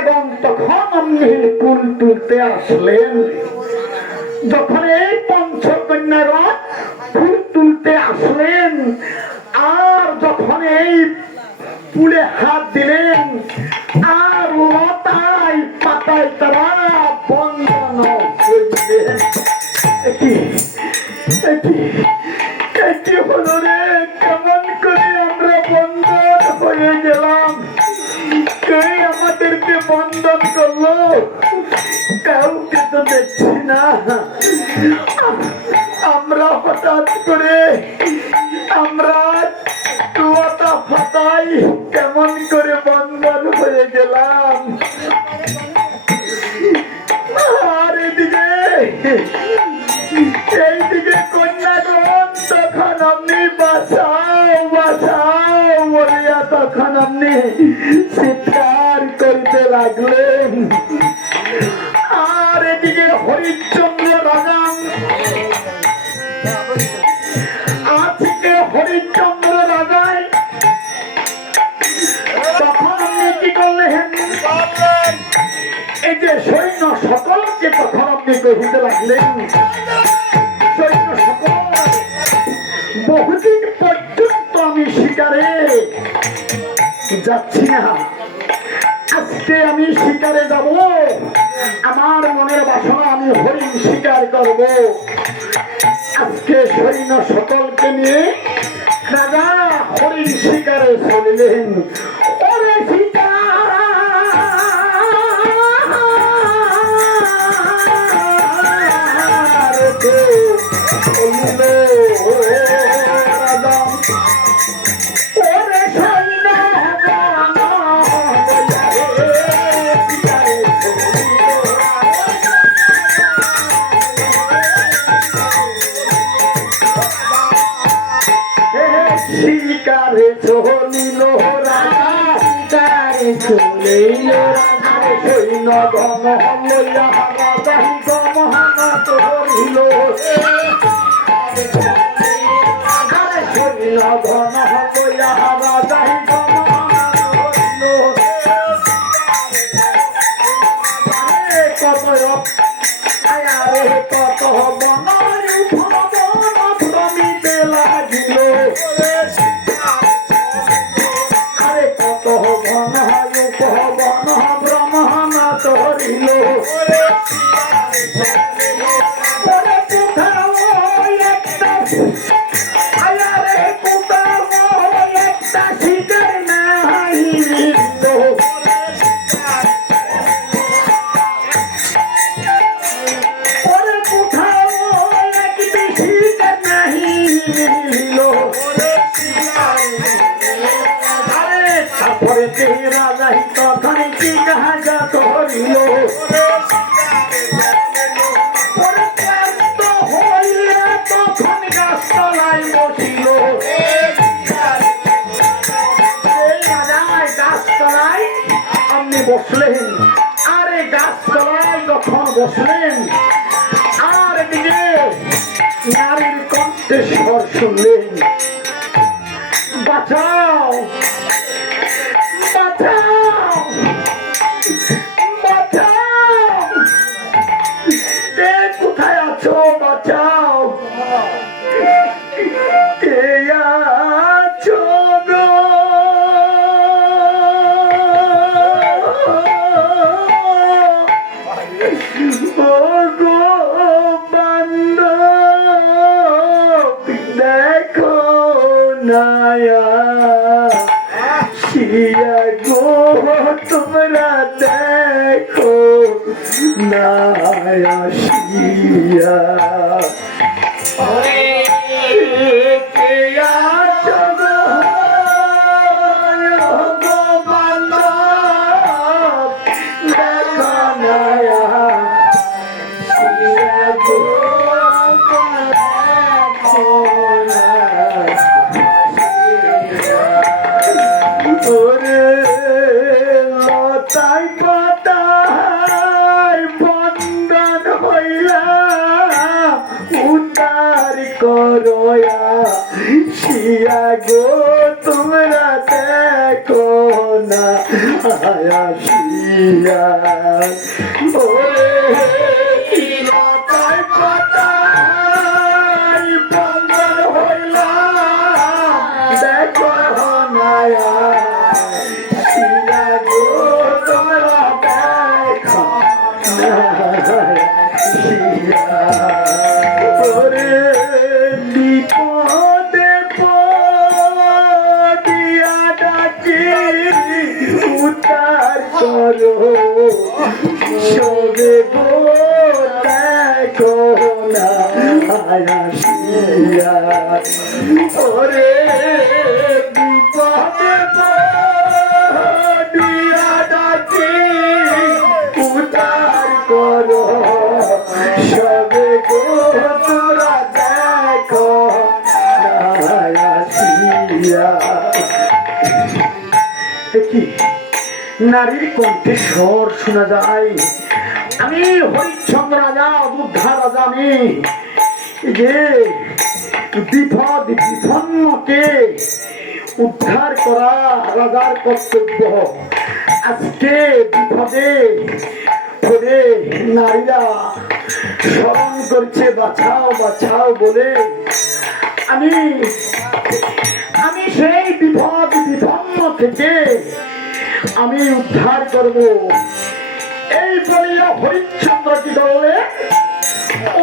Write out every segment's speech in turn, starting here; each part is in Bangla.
এবং তখন আপনি ফুল তুলতে আসলেন। যখন এই পঞ্চকন্যারা ফুল তুলতে আসলেন আর যখন এই ফুলে হাত দিলেন আর লতায় পাতায় তারা বন্ধন করলেন। হলো রে, কেমন করে আমরা বন্ধন হয়ে গেলাম? কে আমাদেরকে বন্ধন করলো? কাউকে তো দেখছি না। আমরা হঠাৎ করে আমরা লতা ফাতাই কেমন করে বন্ধন হয়ে গেলাম? আর এইদিকে কন্যাগণ তখন আপনি বাঁচাও বাঁচাও বলিয়া তখন আপনি চিৎকার করতে লাগলেন। আর এদিকে হরিশ্চন্দ্র রাজা আজকে হরিশ্চন্দ্র রাজায় তখন আপনি কি করলেন? এই যে সৈন্য সকলকে তখন আপনি কহিতে লাগলেন, সৈন্য সকল বহুদিন পর্যন্ত আমি শিকারে যাচ্ছি না, আজকে আমি শিকারে যাব। আমার মনের বাসনা আমি হরিণ শিকার করব। আজকে সৈন্য সকলকে নিয়ে রাজা হরিণ শিকারে চলিলেন। ওরে শিকারে চলিল রাজা, চলিল আরে সৈন্য গণ লইয়া রাজাহি গমহানা চলিল। আরে সৈন্য গণ লইয়া রাজাহি গমহানা চলিল। কত আরে কত বন ভ্রমিতে লাগিল। আরে কত বন উপবন ব্রহ্মণ তরিল। একটা শিকার নাই রাজা তখন কি কাজা করিল। হইয়া তখন গাছতলায় বসিল। গাছতলায় আপনি বসলেন। আরে গাছতলায় যখন বসলেন আর এদিকে নারীর কণ্ঠস্বর শুনলেন, বাঁচাও বাঁচাও বাঁচাও, কে কোথায় আছো? বাঁচাও, কে আছো গো? ও গো বান্ধব দেখো নায়া শিয়া গো, তোমরা দেখো নায়া শিয়া। কে আছো গো বান্ধব দেখো নায়া শিয়া গো, দেখো লতাই পাতাই বন্ধন হইলা উদ্ধার করয়া শিয়া গো, তোমরা দেখো না আসিয়া ওরে লতায় পাতায় বন্ধন হইলাম দেখো নায়া শিয়া গো তোমরা দেখো শিয়া ওরে বিপদে পড়িয়া ডাকি উদ্ধার করো সবে গো দেখো না আসিয়া ওরে বিপদে পড়িয়া ডাকি উদ্ধার করো সবে গো তোরা দেখো না আসিয়া। দেখি নারীর কণ্ঠে স্বর শোনা যায়। আমি হরিশ্চন্দ্র রাজা অযোধ্যা রাজা আমি যে বিপদ বিপন্নকে উদ্ধার করা রাজার কর্তব্য। আজকে বিপদে পড়ে নারীরা স্মরণ করছে বাঁচাও বাঁচাও বলে আমি সেই বিপদ বিপন্ন থেকে আমি উদ্ধার করব এই বলিয়া হরিশ্চন্দ্র কি করলেন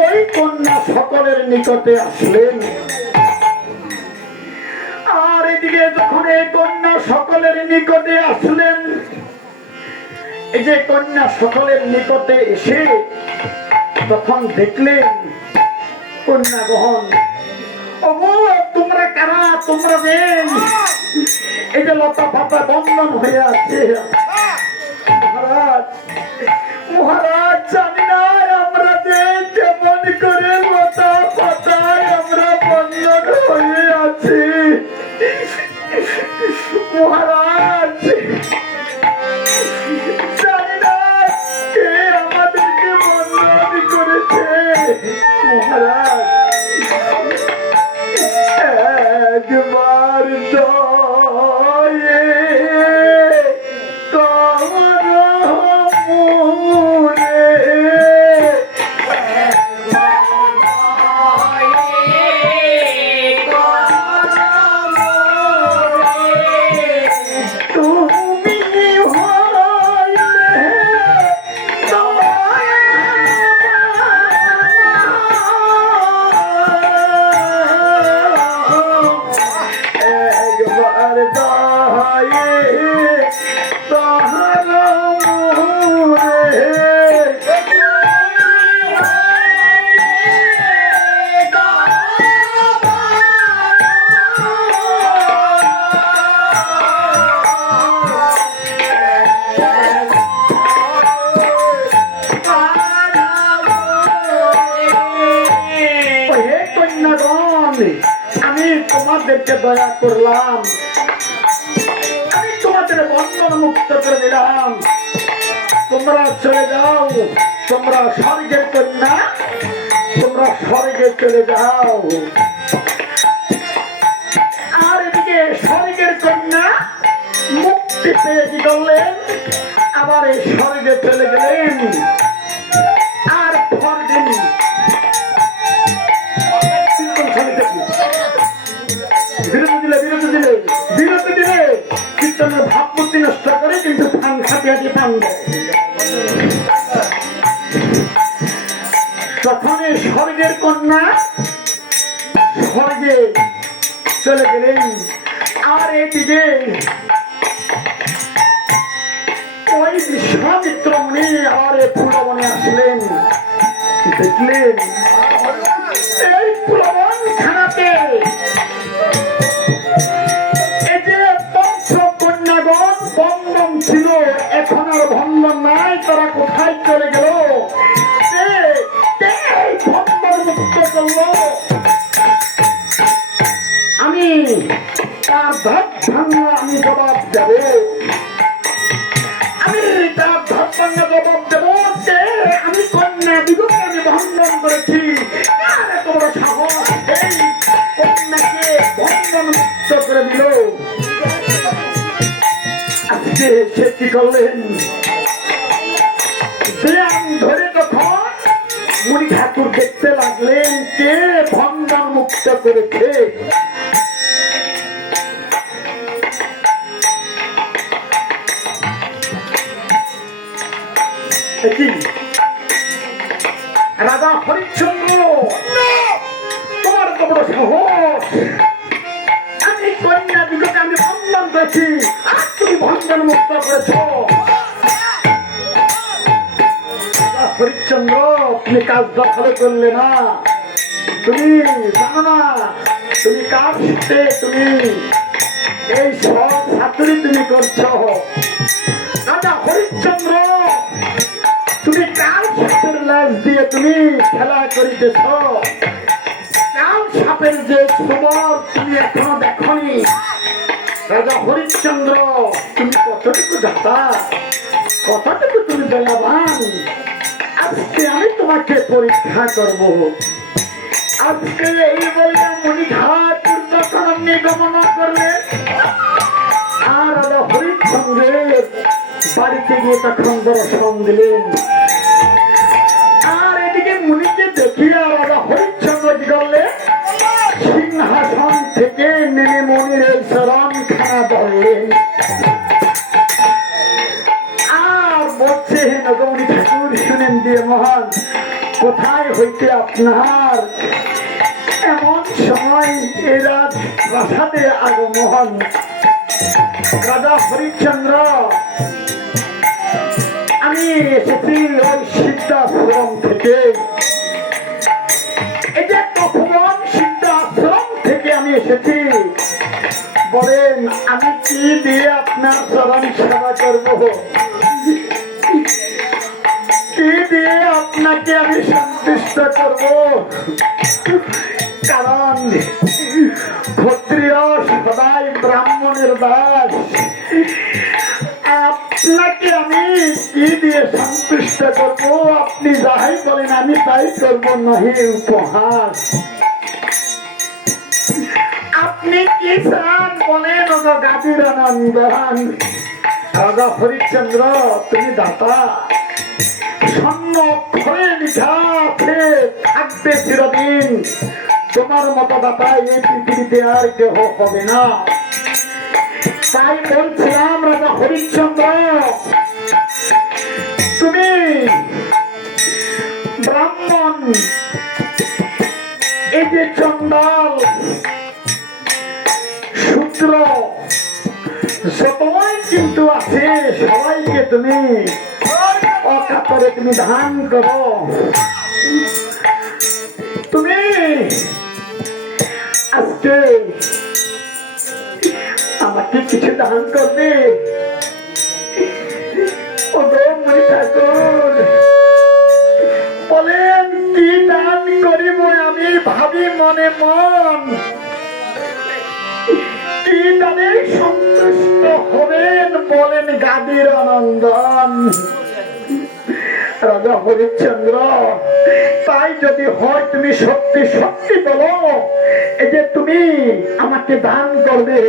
ওই কন্যা সকলের নিকটে আসলেন। আর এদিকে যখন এই কন্যা সকলের নিকটে আসলেন এই যে কন্যা সকলের নিকটে এসে তখন দেখলেন কন্যা গ্রহণ ওগো তোমরা কারা তোমরা নেই এই যে লতা পাতা বন্ধন হয়ে আছে। মহারাজ মহারাজ জানি না আমরা যে কেমন করে লতা পাতায় আমরা বন্ধন হয়ে আছি মহারাজ জানি না কে আমাদেরকে বন্ধন করেছে মহারাজ একবার দয়ে আমি তোমাদেরকে দয়া করলাম আমি তোমাদের বন্ধন মুক্ত করে দিলাম তোমরা চলে যাও তোমরা স্বর্গের কন্যা তোমরা স্বর্গে চলে যাও। আর এদিকে স্বর্গের কন্যা মুক্তি পেয়ে কি করলেন আবার এই স্বর্গে চলে গেলেন। আর পরদিন বিরতি দিলে কীর্তনের ভাবমূর্তি নষ্ট করে কিন্তু ধান খাটিয়াটি পান তখন স্বর্গের কন্যা স্বর্গে চলে গেলেন। আর এদিকে ওই বিশ্বামিত্র মুনি আর পুরবনে আসলেন দেখলেন এই পুরবন খানাতে এই যে পঞ্চ কন্যাগণ বন্ধন ছিল এখন আর বন্ধন নাই তারা কোথায় চলে গেল বন্ধন মুক্ত করলো। আমি তার ধাপ ভাঙা আমি জবাব দেব আমি তার ধাপ ভাঙা জবাব দেব যে আমি কন্যা দিগকে আমি বন্ধন করেছি আর এত বড় সাহস এই কন্যাকে বন্ধন মুক্ত করে দিল। যে সে কি করলেন, ব্যায়াম ধরে তখন মুনি ঠাকুর দেখতে লাগলেন কে ভণ্ডার মুক্ত করেছে। রাজা হরিশ্চন্দ্র, তোমার তো বড় সাহস, আমি কন্যা দিগকে আমি বন্ধন করেছি আর তুমি বন্ধন মুক্ত করেছ। হরিশ্চন্দ্র, তুমি কাজটা ভালো করলে না। তুমি জানো না তুমি কার সাথে তুমি এই সব ছাত্রী তুমি করছো। রাজা হরিশ্চন্দ্র, তুমি কাল সাপের লাশ দিয়ে তুমি খেলা করিতেছ। কাল সাপের যে খবর তুমি এখনো দেখনি। রাজা হরিশ্চন্দ্র, তুমি কতটুকু জাতা, কতটুকু তুমি দয়াবান, আজকে আমি তোমাকে পরীক্ষা করব। আজকে এই বললাম মুনি ঠাকুর তখন আপনি গমনা করলেন আর রাজা হরিশ্চন্দ্রের বাড়িতে গিয়ে তখন দর্শন দিলেন। আর এদিকে মুনিকে দেখিয়া রাজা হরিশ্চন্দ্র কি করলেন, সিংহাসন থেকে নেমে মনির এই চরণ খানা ধরলেন আর বলছেন, মুনি ঠাকুর শুনেন দিয়ে মহান, কোথায় হইতে আপনার এমন সময় এরা প্রাসাদে আগমন। রাজা হরিশ্চন্দ্র, আমি এসেছি ওই সিদ্ধাশ্রম থেকে, এই যে তপবন সিদ্ধাশ্রম থেকে আমি এসেছি। বলেন আমি কি দিয়ে আপনার চরণ সেবা করব, কি দিয়ে আপনাকে আমি সন্তুষ্ট করব। কারণ ক্ষত্রিয় সদাই ব্রাহ্মণের দাস, আপনাকে আমি কি দিয়ে সন্তুষ্ট করব। আপনি যাই বলেন আমি তাই করব, নহে উপহার। আপনি কি চান বলেন, গাদির আনন্দন। রাজা হরিশ্চন্দ্র, তুমি দাতা, স্বর্ণ অক্ষরে লিখা আছে থাকবে চিরদিন, তোমার মতো দাতা এই পৃথিবীতে আর কেহ হবে না। তাই বলছিলাম রাজা হরিশ্চন্দ্র, তুমি ব্রাহ্মণ, এই যে চন্ডাল শূদ্র যতই কিন্তু আছে সবাইকে তুমি অকাতরে তুমি দান করো। তুমি আজকে আমাকে কিছু দান করবে। ও মুনি ঠাকুর বলেন, কি দান করিব আমি ভাবি মনে মন, কি দানে সন্তুষ্ট হবেন বলেন গাদির আনন্দন। রাজা হরিশ্চন্দ্র, তাই যদি হয় তুমি সত্যি সত্যি বলো, এই যে তুমি আমাকে দান করবে,